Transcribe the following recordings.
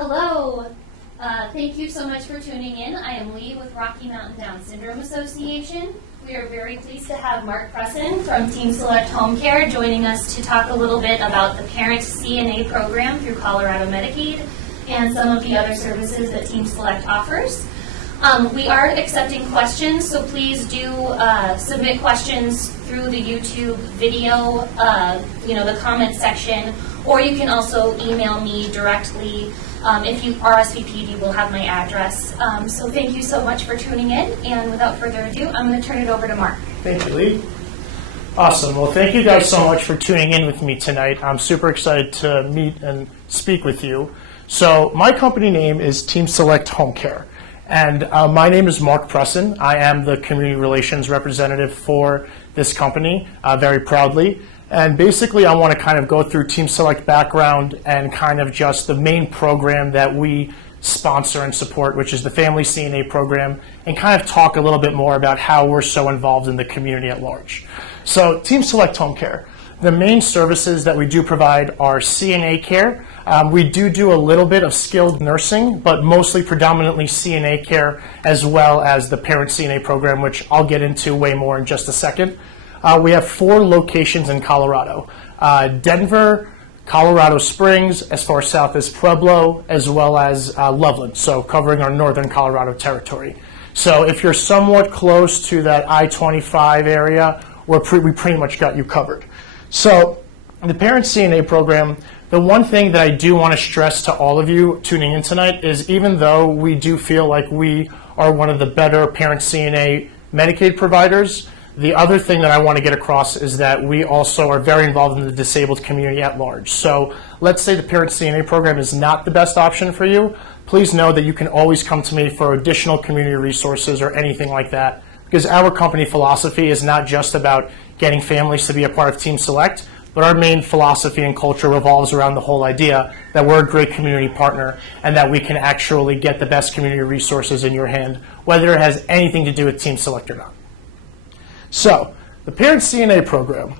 Hello. Thank you so much for tuning in. I am Lee with Rocky Mountain Down Syndrome Association. We are very pleased to have Mark Prussin from Team Select Home Care joining us to talk a little bit about the Parent CNA Program through Colorado Medicaid and some of the other services that Team Select offers. We are accepting questions, so please do submit questions through the YouTube video, the comment section, or you can also email me directly. If you RSVP'd, you will have my address. So thank you so much for tuning in, and without further ado, I'm going to turn it over to Mark. Thank you, Lee. Awesome. Well, thank you guys so much for tuning in with me tonight. I'm super excited to meet and speak with you. So my company name is Team Select Home Care, and my name is Mark Prussin. I am the community relations representative for this company, very proudly. And basically, I want to kind of go through Team Select background and kind of just the main program that we sponsor and support, which is the Family CNA Program, and kind of talk a little bit more about how we're so involved in the community at large. So Team Select Home Care, the main services that we do provide are CNA care. We do a little bit of skilled nursing, but mostly predominantly CNA care, as well as the Parent CNA Program, which I'll get into way more in just a second. We have 4 locations in Colorado: Denver, Colorado Springs, as far south as Pueblo, as well as Loveland, so covering our northern Colorado territory. So if you're somewhat close to that I-25 area, we pretty much got you covered. So the Parent CNA Program, the one thing that I do want to stress to all of you tuning in tonight is, even though we do feel like we are one of the better Parent CNA Medicaid providers, the other thing that I want to get across is that we also are very involved in the disabled community at large. So let's say the Parent CNA Program is not the best option for you. Please know that you can always come to me for additional community resources or anything like that, because our company philosophy is not just about getting families to be a part of Team Select, but our main philosophy and culture revolves around the whole idea that we're a great community partner and that we can actually get the best community resources in your hand, whether it has anything to do with Team Select or not. So, the Parent CNA Program,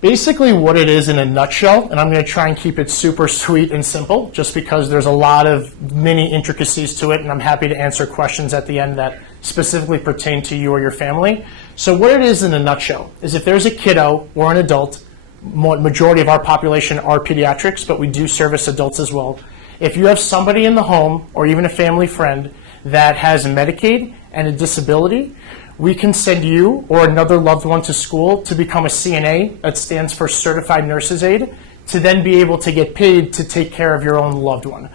basically what it is in a nutshell, and I'm going to try and keep it super sweet and simple, just because there's a lot of mini intricacies to it, and I'm happy to answer questions at the end that specifically pertain to you or your family. So what it is in a nutshell is, if there's a kiddo or an adult, majority of our population are pediatrics, but we do service adults as well. If you have somebody in the home or even a family friend that has Medicaid and a disability, we can send you or another loved one to school to become a CNA, that stands for Certified Nurse's Aide, to then be able to get paid to take care of your own loved one.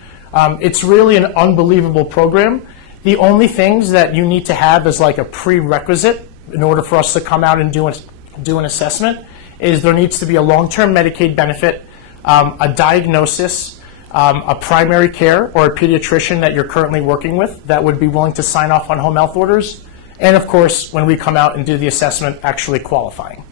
It's really an unbelievable program. The only things that you need to have as like a prerequisite in order for us to come out and do an assessment is there needs to be a long-term Medicaid benefit, a diagnosis, a primary care or a pediatrician that you're currently working with that would be willing to sign off on home health orders, and of course, when we come out and do the assessment, actually qualifying.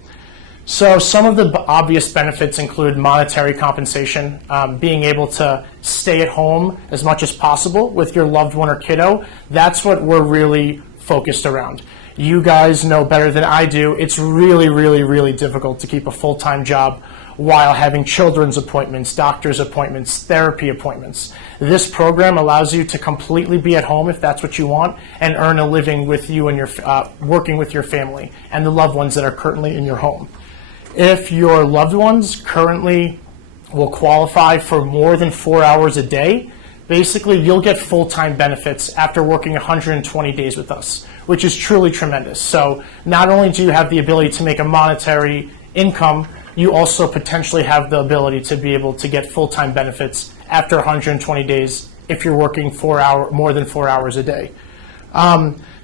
So some of the obvious benefits include monetary compensation, being able to stay at home as much as possible with your loved one or kiddo. That's what we're really focused around. You guys know better than I do, it's really, really, really difficult to keep a full-time job while having children's appointments, doctor's appointments, therapy appointments. This program allows you to completely be at home if that's what you want and earn a living with you and your working with your family and the loved ones that are currently in your home. If your loved ones currently will qualify for more than 4 hours a day, basically you'll get full-time benefits after working 120 days with us, which is truly tremendous. So not only do you have the ability to make a monetary income, you also potentially have the ability to be able to get full-time benefits after 120 days if you're working more than 4 hours a day.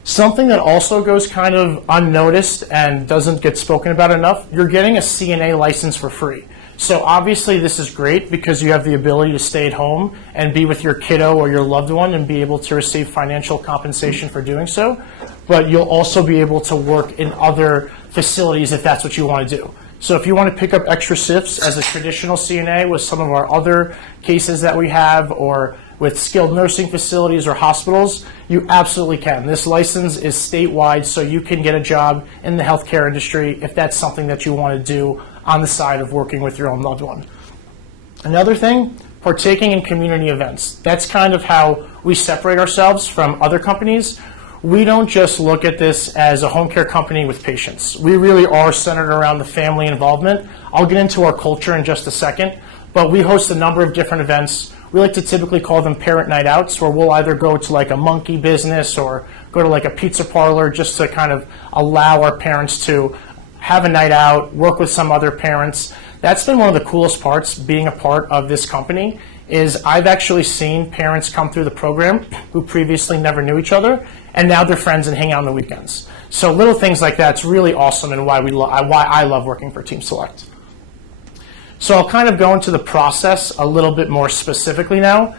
Something that also goes kind of unnoticed and doesn't get spoken about enough, you're getting a CNA license for free. So obviously this is great because you have the ability to stay at home and be with your kiddo or your loved one and be able to receive financial compensation for doing so, but you'll also be able to work in other facilities if that's what you want to do. So if you want to pick up extra shifts as a traditional CNA with some of our other cases that we have, or with skilled nursing facilities or hospitals, you absolutely can. This license is statewide, so you can get a job in the healthcare industry if that's something that you want to do on the side of working with your own loved one. Another thing, partaking in community events. That's kind of how we separate ourselves from other companies. We don't just look at this as a home care company with patients. We really are centered around the family involvement. I'll get into our culture in just a second, but we host a number of different events. We like to typically call them parent night outs, where we'll either go to like a monkey business or go to like a pizza parlor just to kind of allow our parents to have a night out, work with some other parents. That's been one of the coolest parts being a part of this company, is I've actually seen parents come through the program who previously never knew each other, and now they're friends and hang out on the weekends. So little things like that's really awesome, and why I love working for Team Select. So I'll kind of go into the process a little bit more specifically now.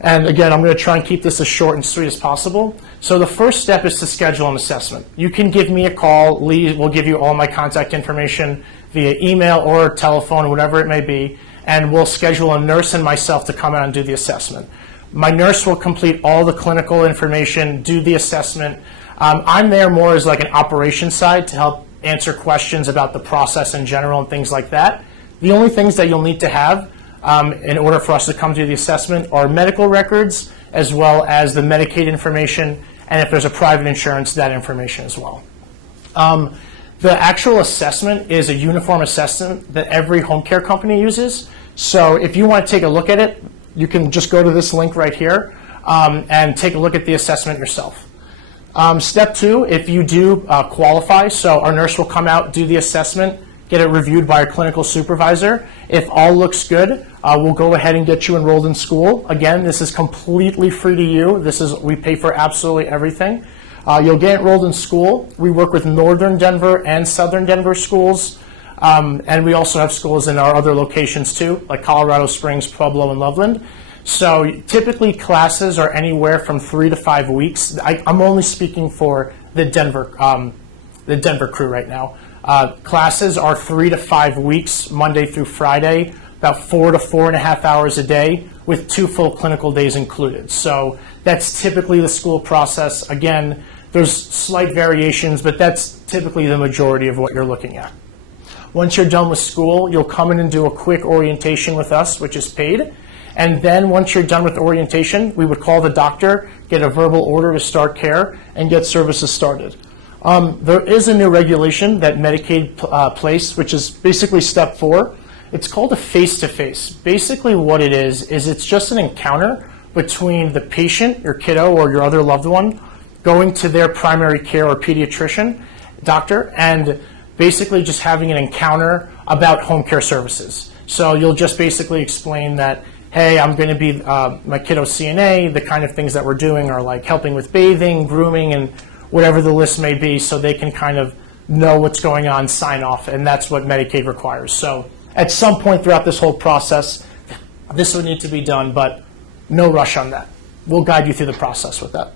And again, I'm going to try and keep this as short and sweet as possible. So the first step is to schedule an assessment. You can give me a call. Lee will give you all my contact information via email or telephone, whatever it may be, and we'll schedule a nurse and myself to come out and do the assessment. My nurse will complete all the clinical information, do the assessment. I'm there more as like an operations side to help answer questions about the process in general and things like that. The only things that you'll need to have in order for us to come do the assessment are medical records, as well as the Medicaid information, and if there's a private insurance, that information as well. The actual assessment is a uniform assessment that every home care company uses. So if you want to take a look at it, you can just go to this link right here and take a look at the assessment yourself. Step 2, if you do qualify, so our nurse will come out, do the assessment, get it reviewed by our clinical supervisor. If all looks good, we'll go ahead and get you enrolled in school. Again, this is completely free to you. We pay for absolutely everything. You'll get enrolled in school. We work with Northern Denver and Southern Denver schools, and we also have schools in our other locations too, like Colorado Springs, Pueblo, and Loveland. So typically classes are anywhere from 3 to 5 weeks. I'm only speaking for the Denver crew right now. Classes are 3 to 5 weeks, Monday through Friday, about 4 to 4.5 hours a day, with 2 full clinical days included. So that's typically the school process. Again, there's slight variations, but that's typically the majority of what you're looking at. Once you're done with school, you'll come in and do a quick orientation with us, which is paid. And then once you're done with orientation, we would call the doctor, get a verbal order to start care, and get services started. There is a new regulation that Medicaid placed, which is basically step 4. It's called a face-to-face. Basically what it is it's just an encounter between the patient, your kiddo, or your other loved one, going to their primary care or pediatrician, doctor, and basically just having an encounter about home care services. So you'll just basically explain that, hey, I'm going to be my kiddo's CNA. The kind of things that we're doing are like helping with bathing, grooming, and whatever the list may be, so they can kind of know what's going on, sign off, and that's what Medicaid requires. So at some point throughout this whole process, this would need to be done, but no rush on that. We'll guide you through the process with that.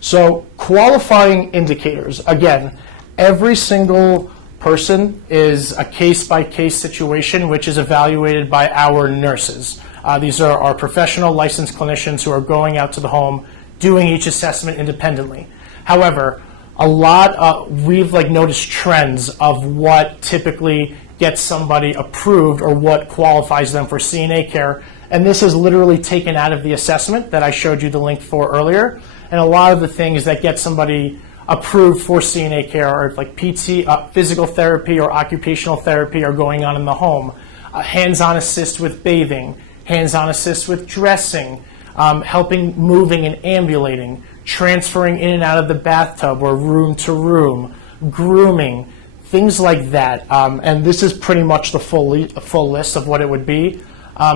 So qualifying indicators, again, every single person is a case-by-case situation, which is evaluated by our nurses. These are our professional licensed clinicians who are going out to the home, doing each assessment independently. However, we've noticed trends of what typically gets somebody approved or what qualifies them for CNA care, and this is literally taken out of the assessment that I showed you the link for earlier. And a lot of the things that get somebody approved for CNA care are like PT, physical therapy or occupational therapy are going on in the home, hands-on assist with bathing, hands-on assist with dressing, helping moving and ambulating, transferring in and out of the bathtub or room to room, grooming, things like that. And this is pretty much the full list of what it would be.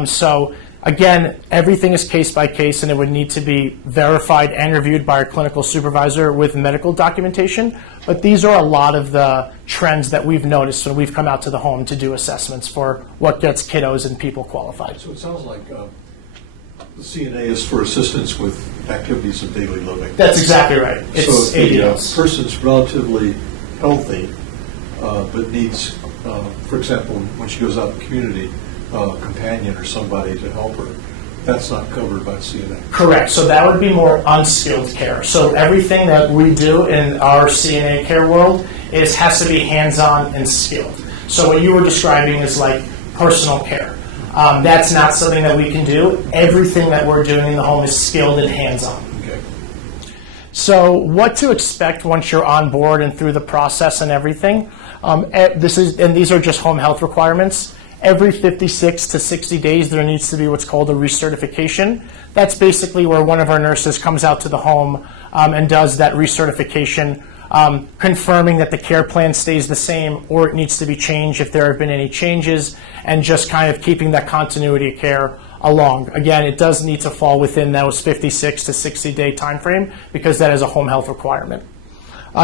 So again, everything is case by case, and it would need to be verified and reviewed by our clinical supervisor with medical documentation. But these are a lot of the trends that we've noticed when we've come out to the home to do assessments for what gets kiddos and people qualified. So it sounds like the CNA is for assistance with activities of daily living. That's exactly right. It's so if ADLs. the person's relatively healthy, but needs, for example, when she goes out in the community, a companion or somebody to help her, that's not covered by CNA. Correct. So that would be more unskilled care. So everything that we do in our CNA care world has to be hands-on and skilled. So what you were describing is like personal care. That's not something that we can do. Everything that we're doing in the home is skilled and hands-on. Okay. So what to expect once you're on board and through the process and everything. These are just home health requirements. Every 56 to 60 days, there needs to be what's called a recertification. That's basically where one of our nurses comes out to the home and does that recertification, confirming that the care plan stays the same or it needs to be changed if there have been any changes, and just kind of keeping that continuity of care along. Again, it does need to fall within those 56 to 60 day time frame because that is a home health requirement.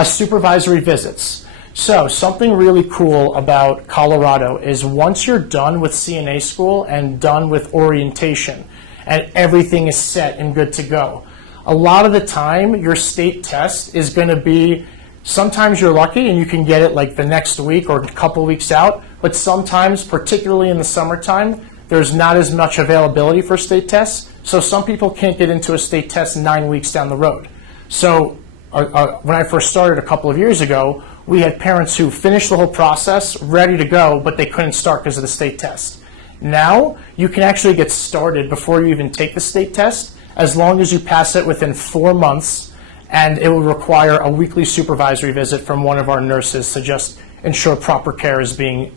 Supervisory visits. So something really cool about Colorado is once you're done with CNA school and done with orientation and everything is set and good to go, a lot of the time your state test is going to be, sometimes you're lucky and you can get it like the next week or a couple weeks out, but sometimes, particularly in the summertime, there's not as much availability for state tests, so some people can't get into a state test 9 weeks down the road. So when I first started a couple of years ago, we had parents who finished the whole process, ready to go, but they couldn't start because of the state test. Now, you can actually get started before you even take the state test, as long as you pass it within 4 months, and it will require a weekly supervisory visit from one of our nurses to just ensure proper care is being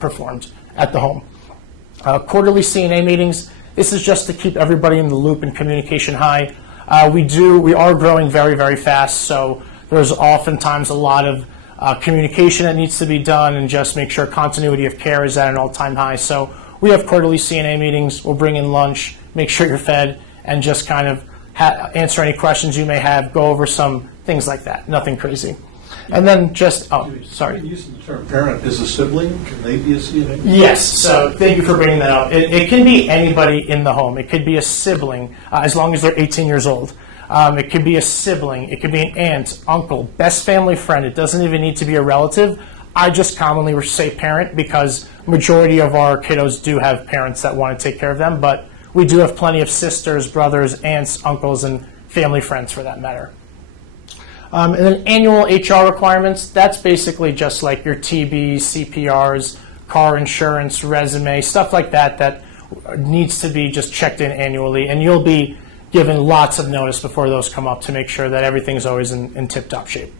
performed at the home. Quarterly CNA meetings, this is just to keep everybody in the loop and communication high. We are growing very, very fast, so there's oftentimes a lot of communication that needs to be done and just make sure continuity of care is at an all-time high. So we have quarterly CNA meetings. We'll bring in lunch, make sure you're fed, and just kind of answer any questions you may have, go over some things like that. Nothing crazy. And then just, sorry. Using the term parent, is a sibling, can they be a CNA? Yes, so thank you for bringing that up. It can be anybody in the home. It could be a sibling, as long as they're 18 years old. It could be a sibling. It could be an aunt, uncle, best family friend. It doesn't even need to be a relative. I just commonly say parent because majority of our kiddos do have parents that want to take care of them, but we do have plenty of sisters, brothers, aunts, uncles, and family friends for that matter. And then annual HR requirements, that's basically just like your TB, CPRs, car insurance, resume, stuff like that that needs to be just checked in annually, and you'll be given lots of notice before those come up to make sure that everything's always in tip-top shape.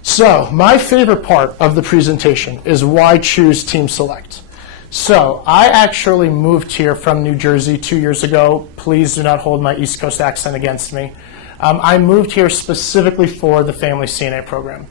So my favorite part of the presentation is why choose Team Select. So I actually moved here from New Jersey 2 years ago. Please do not hold my East Coast accent against me. I moved here specifically for the Family CNA program.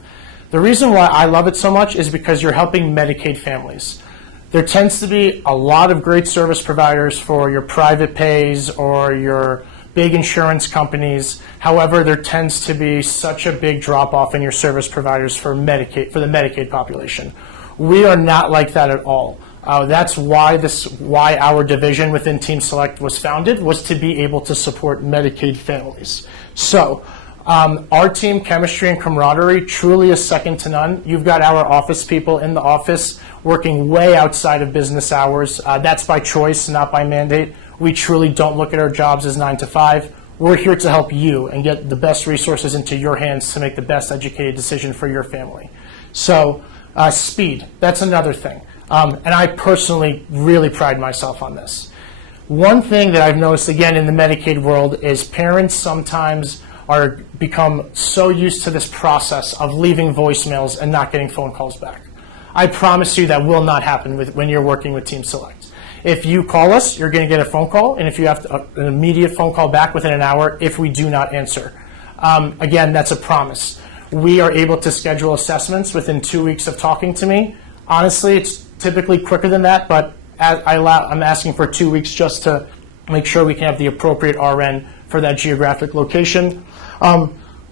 The reason why I love it so much is because you're helping Medicaid families. There tends to be a lot of great service providers for your private pays or your big insurance companies. However, there tends to be such a big drop-off in your service providers for Medicaid, for the Medicaid population. We are not like that at all. That's why our division within Team Select was founded, was to be able to support Medicaid families. So our team, chemistry and camaraderie, truly is second to none. You've got our office people in the office working way outside of business hours. That's by choice, not by mandate. We truly don't look at our jobs as 9 to 5. We're here to help you and get the best resources into your hands to make the best educated decision for your family. So speed, that's another thing. And I personally really pride myself on this. One thing that I've noticed, again, in the Medicaid world is parents sometimes become so used to this process of leaving voicemails and not getting phone calls back. I promise you that will not happen when you're working with Team Select. If you call us, you're going to get a phone call, and if you have an immediate phone call back within an hour if we do not answer. Again, that's a promise. We are able to schedule assessments within 2 weeks of talking to me. Honestly, it's typically quicker than that, but I'm asking for 2 weeks just to make sure we can have the appropriate RN for that geographic location.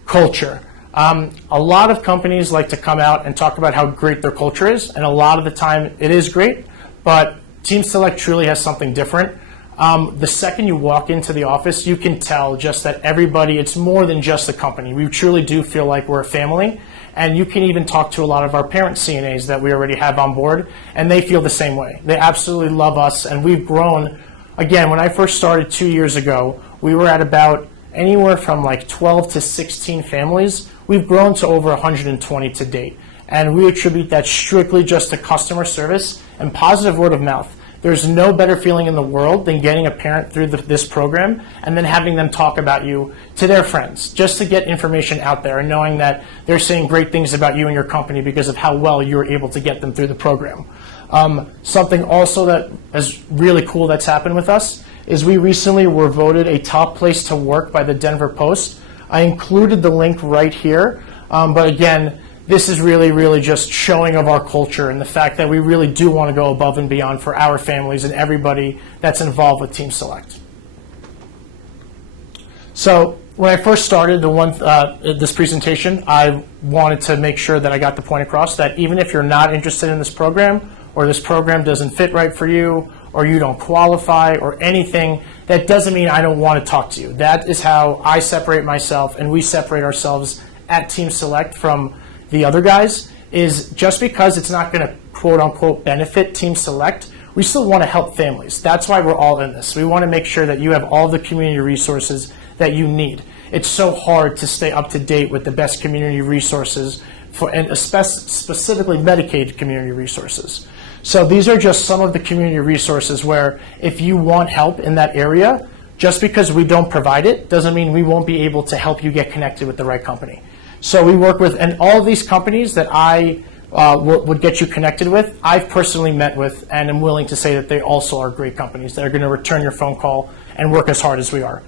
Culture. A lot of companies like to come out and talk about how great their culture is, and a lot of the time it is great, but Team Select truly has something different. The second you walk into the office, you can tell just that everybody, it's more than just a company. We truly do feel like we're a family, and you can even talk to a lot of our parent CNAs that we already have on board, and they feel the same way. They absolutely love us, and we've grown. Again, when I first started 2 years ago, we were at about anywhere from like 12 to 16 families. We've grown to over 120 to date. And we attribute that strictly just to customer service and positive word of mouth. There's no better feeling in the world than getting a parent through this program and then having them talk about you to their friends, just to get information out there and knowing that they're saying great things about you and your company because of how well you were able to get them through the program. Something also that is really cool that's happened with us is we recently were voted a top place to work by the Denver Post. I included the link right here, but again, this is really just showing of our culture and the fact that we really do want to go above and beyond for our families and everybody that's involved with Team Select. So when I first started this presentation, I wanted to make sure that I got the point across that even if you're not interested in this program or this program doesn't fit right for you or you don't qualify or anything, that doesn't mean I don't want to talk to you. That is how I separate myself and we separate ourselves at Team Select from the other guys, is just because it's not going to quote unquote benefit Team Select, we still want to help families. That's why we're all in this. We want to make sure that you have all the community resources that you need. It's so hard to stay up to date with the best community resources and specifically Medicaid community resources. So these are just some of the community resources where if you want help in that area, just because we don't provide it doesn't mean we won't be able to help you get connected with the right company. So we work with, and all of these companies that I would get you connected with, I've personally met with and am willing to say that they also are great companies that are going to return your phone call and work as hard as we are.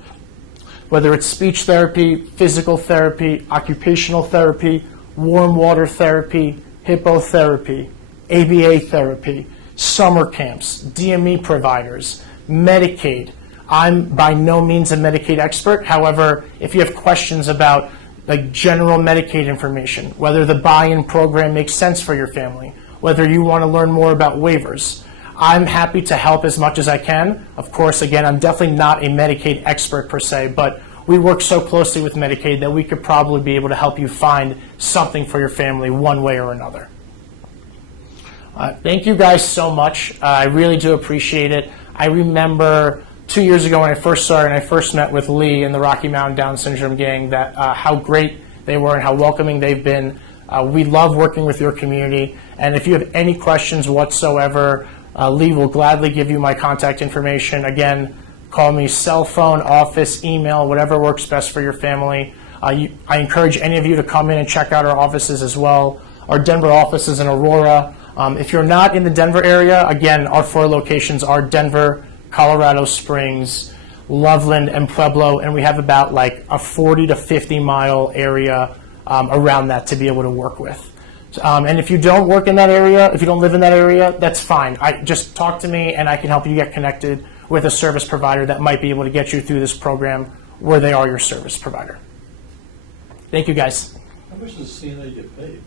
Whether it's speech therapy, physical therapy, occupational therapy, warm water therapy, hippotherapy, ABA therapy, summer camps, DME providers, Medicaid. I'm by no means a Medicaid expert. However, if you have questions about like general Medicaid information, whether the buy-in program makes sense for your family, whether you want to learn more about waivers, I'm happy to help as much as I can. Of course, again, I'm definitely not a Medicaid expert per se, but we work so closely with Medicaid that we could probably be able to help you find something for your family one way or another. Thank you guys so much. I really do appreciate it. I remember 2 years ago when I first started and I first met with Lee and the Rocky Mountain Down Syndrome gang, that how great they were and how welcoming they've been. We love working with your community, and if you have any questions whatsoever, Lee will gladly give you my contact information. Again, call me cell phone, office, email, whatever works best for your family. I encourage any of you to come in and check out our offices as well. Our Denver office is in Aurora. If you're not in the Denver area, again, our 4 locations are Denver, Colorado Springs, Loveland, and Pueblo, and we have about like a 40 to 50 mile area around that to be able to work with. And if you don't work in that area, if you don't live in that area, that's fine. Just talk to me and I can help you get connected with a service provider that might be able to get you through this program where they are your service provider. Thank you, guys. How much does CNA get paid?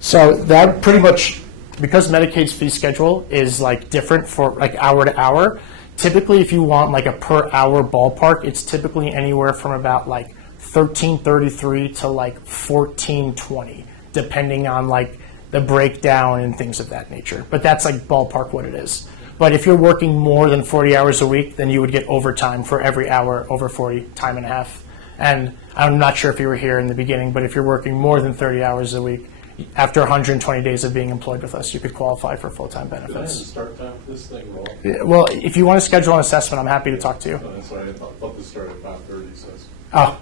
So that pretty much, because Medicaid's fee schedule is like different for like hour to hour, typically if you want like a per hour ballpark, it's typically anywhere from about like $13.33 to like $14.20, depending on like the breakdown and things of that nature. But that's like ballpark what it is. But if you're working more than 40 hours a week, then you would get overtime for every hour over 40, time and a half. And I'm not sure if you were here in the beginning, but if you're working more than 30 hours a week, after 120 days of being employed with us, you could qualify for full-time Did I have the benefits. start time for this thing wrong? Well, if you want to schedule an assessment, I'm happy to talk to you. No, that's why I thought this started at 5:30, so it's Oh,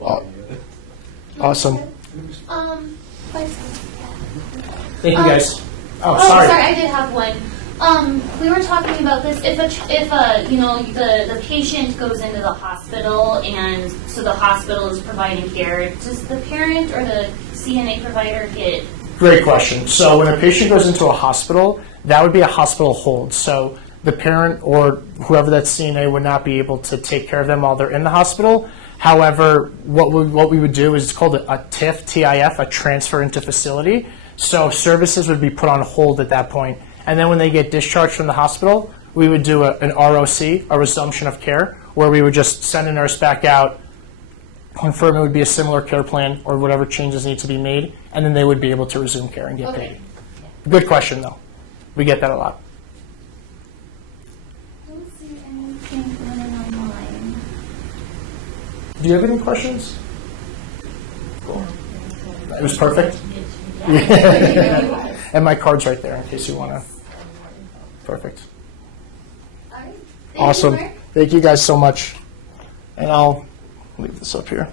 lucky. awesome. Question. Thank you, guys. Oh, Oh, sorry. sorry, I did have one. We were talking about this. If the patient goes into the hospital and so the hospital is providing care, does the parent or the CNA provider get? Great question. So when a patient goes into a hospital, that would be a hospital hold. So the parent or whoever that CNA would not be able to take care of them while they're in the hospital. However, what we would do is it's called a TIF, T-I-F, a transfer into facility. So services would be put on hold at that point. And then when they get discharged from the hospital, we would do an ROC, a resumption of care, where we would just send a nurse back out, confirm it would be a similar care plan or whatever changes need to be made, and then they would be able to resume care and get paid. Good question, though. We get that a lot. Don't see anything running online. Do you have any questions? Cool. It was perfect. And my card's right there in case you want to. Perfect. All right. Thank Awesome. You, Mark. Thank you guys so much. And I'll leave this up here.